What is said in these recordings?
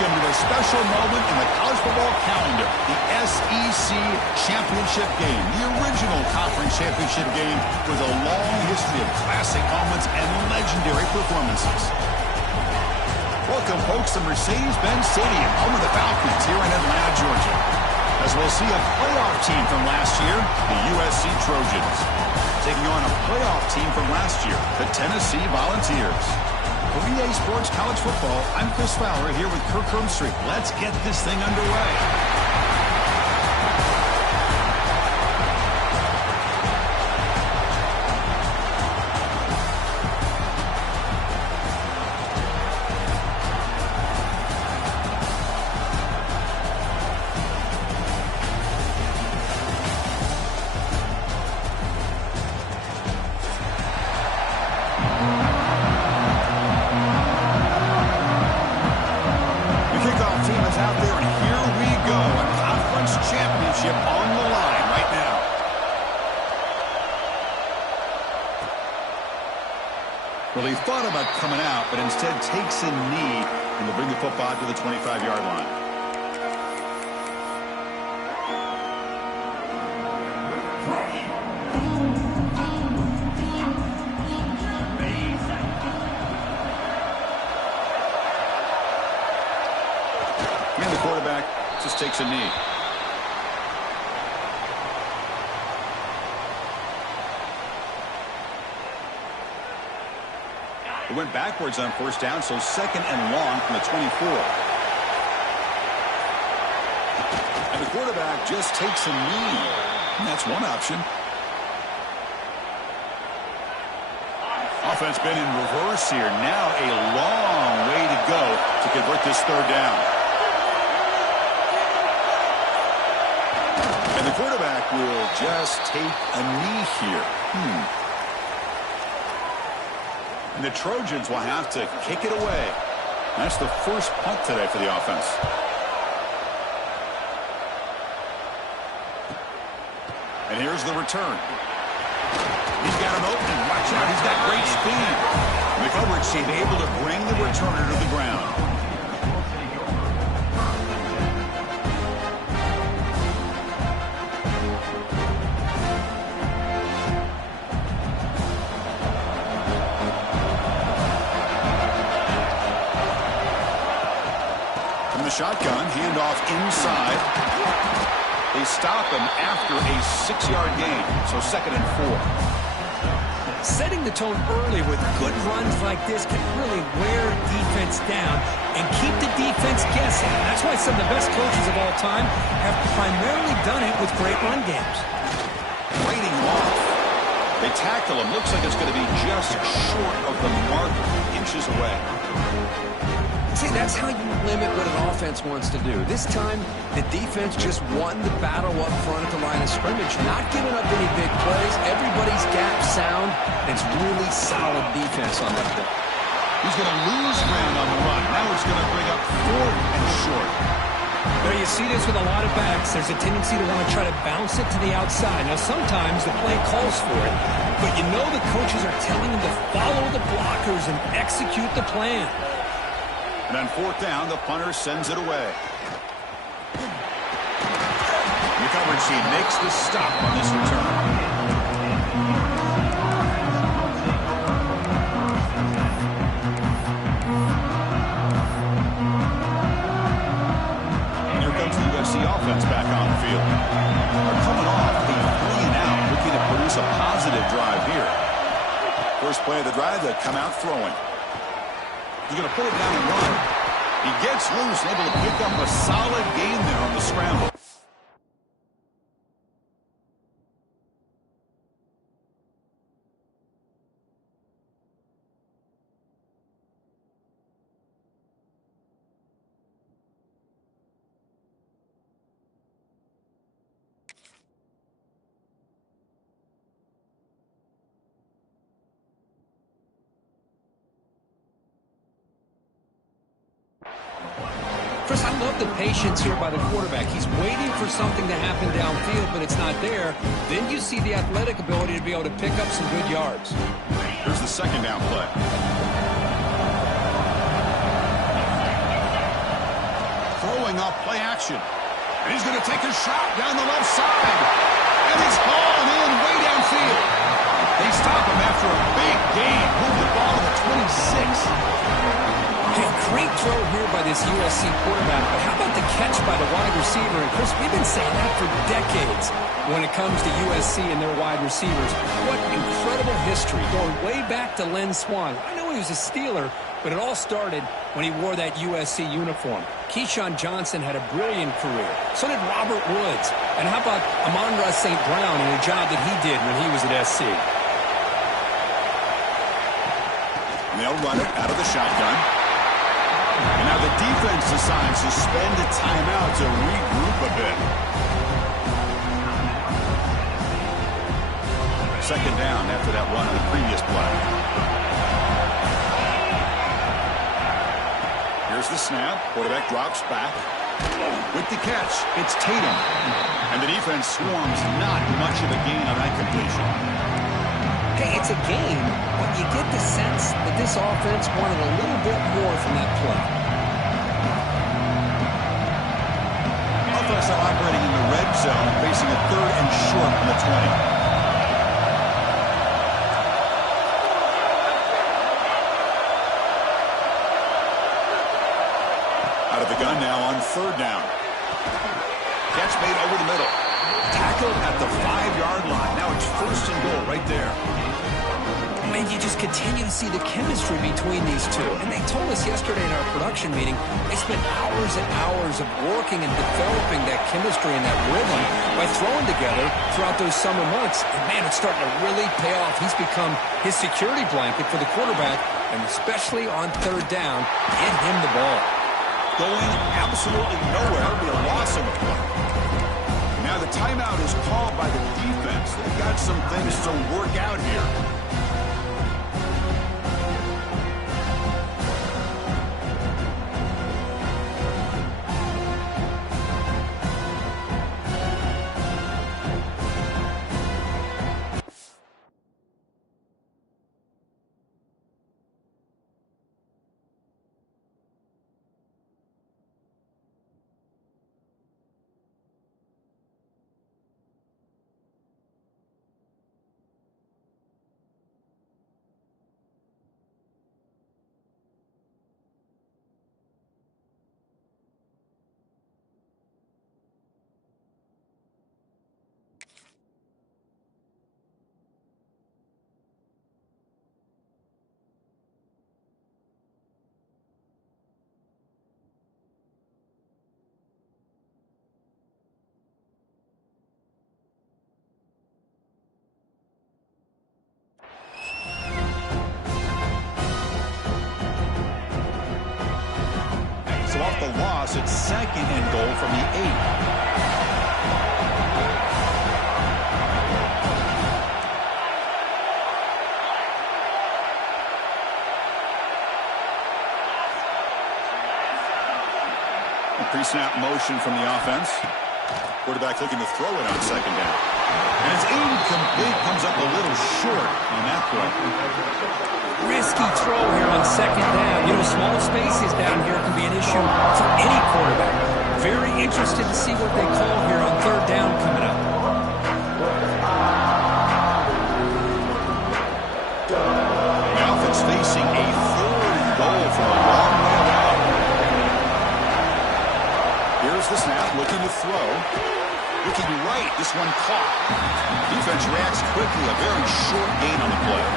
Welcome to a special moment in the college football calendar, the SEC Championship Game, the original conference championship game with a long history of classic moments and legendary performances. Welcome, folks, to Mercedes-Benz Stadium, home of the Falcons here in Atlanta, Georgia, as we'll see a playoff team from last year, the USC Trojans, taking on a playoff team from last year, the Tennessee Volunteers. For EA Sports College Football, I'm Chris Fowler here with Kirk Herbstreit. Let's get this thing underway. Well, he thought about coming out, but instead takes a knee and will bring the football to the 25-yard line. And the quarterback just takes a knee. It went backwards on first down, so second and long from the 24. And the quarterback just takes a knee. And that's one option. Offense been in reverse here. Now a long way to go to convert this third down. And the quarterback will just take a knee here. And the Trojans will have to kick it away. That's the first punt today for the offense. And here's the return. He's got him open. Watch out, he's got great speed. And the coverage team able to bring the returner to the ground. Shotgun, handoff inside. They stop him after a 6-yard gain, so second and 4. Setting the tone early with good runs like this can really wear defense down and keep the defense guessing. That's why some of the best coaches of all time have primarily done it with great run games. Raiding him off. They tackle him. Looks like it's going to be just short of the mark, inches away. See, that's how you limit what an offense wants to do. This time, the defense just won the battle up front at the line of scrimmage, not giving up any big plays. Everybody's gap sound. It's really solid defense on that play. He's going to lose ground on the run. Now it's going to bring up 4th and short. But you see this with a lot of backs. There's a tendency to want to try to bounce it to the outside. Now, sometimes the play calls for it, but you know the coaches are telling them to follow the blockers and execute the plan. And on 4th down, the punter sends it away. The coverage team makes the stop on this return. And here comes the USC offense back on the field. They're coming off a 3-and-out, looking to produce a positive drive here. First play of the drive, they come out throwing. He's going to put it down and run. He gets loose and able to pick up a solid gain there on the scramble. Chris, I love the patience here by the quarterback. He's waiting for something to happen downfield, but it's not there. Then you see the athletic ability to be able to pick up some good yards. Here's the second down play. showing off play action. And he's going to take a shot down the left side. And he's hauled in way downfield. They stop him after a big gain. Move the ball to the 26. Hey, great throw here by this USC quarterback, but how about the catch by the wide receiver? And Chris, we've been saying that for decades when it comes to USC and their wide receivers. What incredible history, going way back to Len Swan. I know he was a Steeler, but it all started when he wore that USC uniform. Keyshawn Johnson had a brilliant career. So did Robert Woods. And how about Amon-Ra St. Brown and the job that he did when he was at SC? And they'll run it out of the shotgun. And now the defense decides to spend a timeout to regroup a bit. Second down after that run on the previous play. Here's the snap. Quarterback drops back. With the catch, it's Tatum. And the defense swarms not much of a gain on that completion. Okay, it's a game, but you get the sense that this offense wanted a little bit more from that play. Offense now operating in the red zone, facing a 3rd and short on the 20. Out of the gun now on 3rd down. Catch made over the middle. Tackled at the 5-yard line. Now it's 1st and goal right there. Man, you just continue to see the chemistry between these two. And they told us yesterday in our production meeting, they spent hours and hours of working and developing that chemistry and that rhythm by throwing together throughout those summer months. And man, it's starting to really pay off. He's become his security blanket for the quarterback, and especially on 3rd down, get him the ball. Going absolutely nowhere, it'll be a loss of a play. Now the timeout is called by the defense. They've got some things to work out here. So off the loss, it's 2nd and goal from the 8. Pre-snap motion from the offense. Quarterback looking to throw it on 2nd down. And it's incomplete. Comes up a little short on that play. Risky throw here on 2nd down. You know, small spaces down here can be an issue for any quarterback. Very interested to see what they call here on 3rd down coming up. The offense facing a 3rd and goal from a long way away. Here's the snap, looking to throw. Looking right, this one caught. Defense reacts quickly, a very short gain on the play.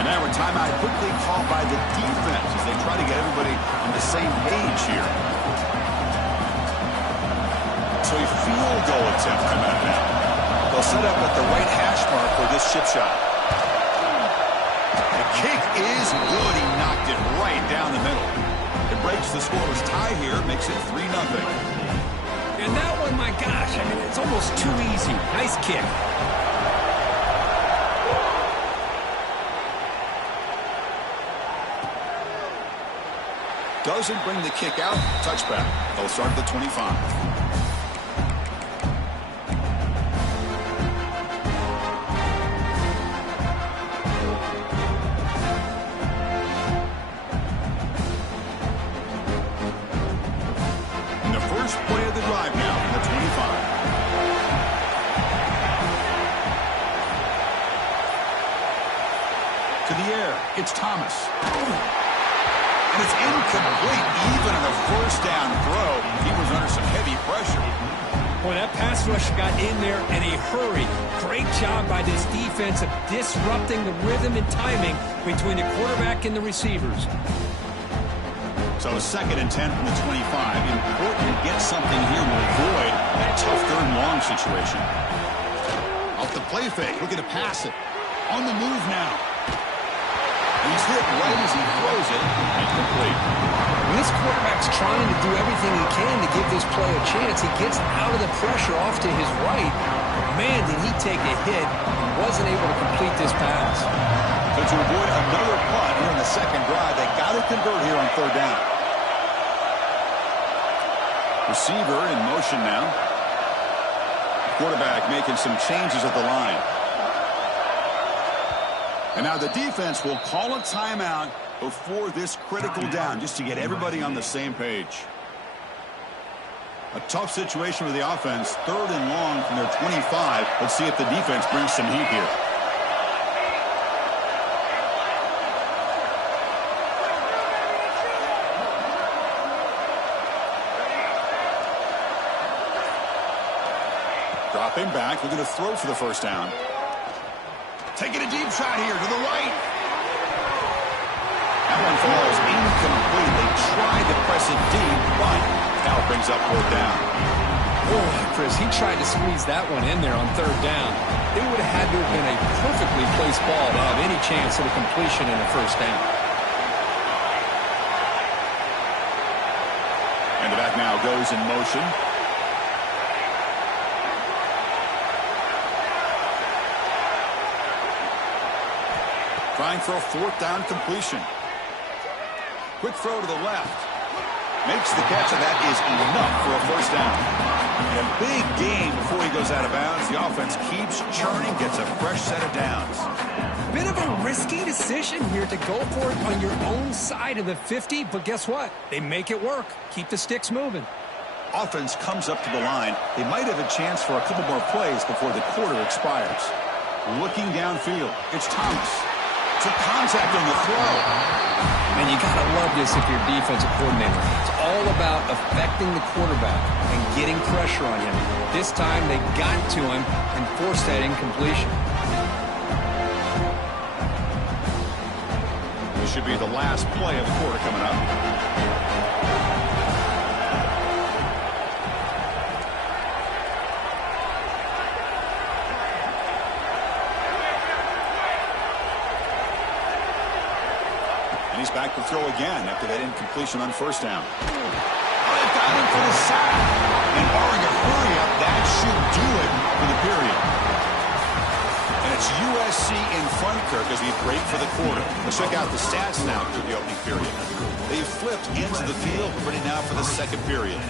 And now a timeout quickly called by the defense as they try to get everybody on the same page here. So a field goal attempt coming up now. They'll set up at the right hash mark for this chip shot. The kick is good. He knocked it right down the middle. It breaks the scoreless tie here, makes it 3-0. And that one, my gosh, I mean, it's almost too easy. Nice kick. Doesn't bring the kick out. Touchback. They'll start at the 25. first play of the drive now from the 25. To the air, it's Thomas. And it's incomplete. Even on the first down throw, he was under some heavy pressure. Boy, that pass rush got in there in a hurry. Great job by this defense of disrupting the rhythm and timing between the quarterback and the receivers. So 2nd and 10 from the 25. Important to get something here to avoid that tough 3rd and long situation. Off the play fake, looking to pass it. On the move now. He's hit right as he throws it. Incomplete. When this quarterback's trying to do everything he can to give this play a chance, he gets out of the pressure off to his right. Man, did he take a hit and wasn't able to complete this pass. So to avoid another punt here in the 2nd drive, they got to convert here on 3rd down. Receiver in motion now. Quarterback making some changes at the line. And now the defense will call a timeout before this critical down, just to get everybody on the same page. A tough situation for the offense. 3rd and long from their 25. Let's see if the defense brings some heat here. Dropping back, looking to throw for the first down. Taking a deep shot here to the right. That one falls incomplete. They tried to press it deep, but now brings up 4th down. Oh, Chris, he tried to squeeze that one in there on 3rd down. It would have had to have been a perfectly placed ball to have any chance of a completion in a 1st down. And the back now goes in motion. Trying for a 4th down completion. Quick throw to the left. Makes the catch, and that is enough for a 1st down. And a big gain before he goes out of bounds. The offense keeps churning, gets a fresh set of downs. Bit of a risky decision here to go for it on your own side of the 50, but guess what? They make it work. Keep the sticks moving. Offense comes up to the line. They might have a chance for a couple more plays before the quarter expires. Looking downfield, it's Thomas. Some contact on the throw. And you got to love this if you're a defensive coordinator. It's all about affecting the quarterback and getting pressure on him. This time they got to him and forced that incompletion. This should be the last play of the quarter coming up. He's back to throw again after that incompletion on 1st down. Oh, they've got him for the sack. And barring a hurry up, that should do it for the period. And it's USC in front, Kirk, as we break for the quarter. Let's check out the stats now through the opening period. They've flipped into the field, ready now for the 2nd period.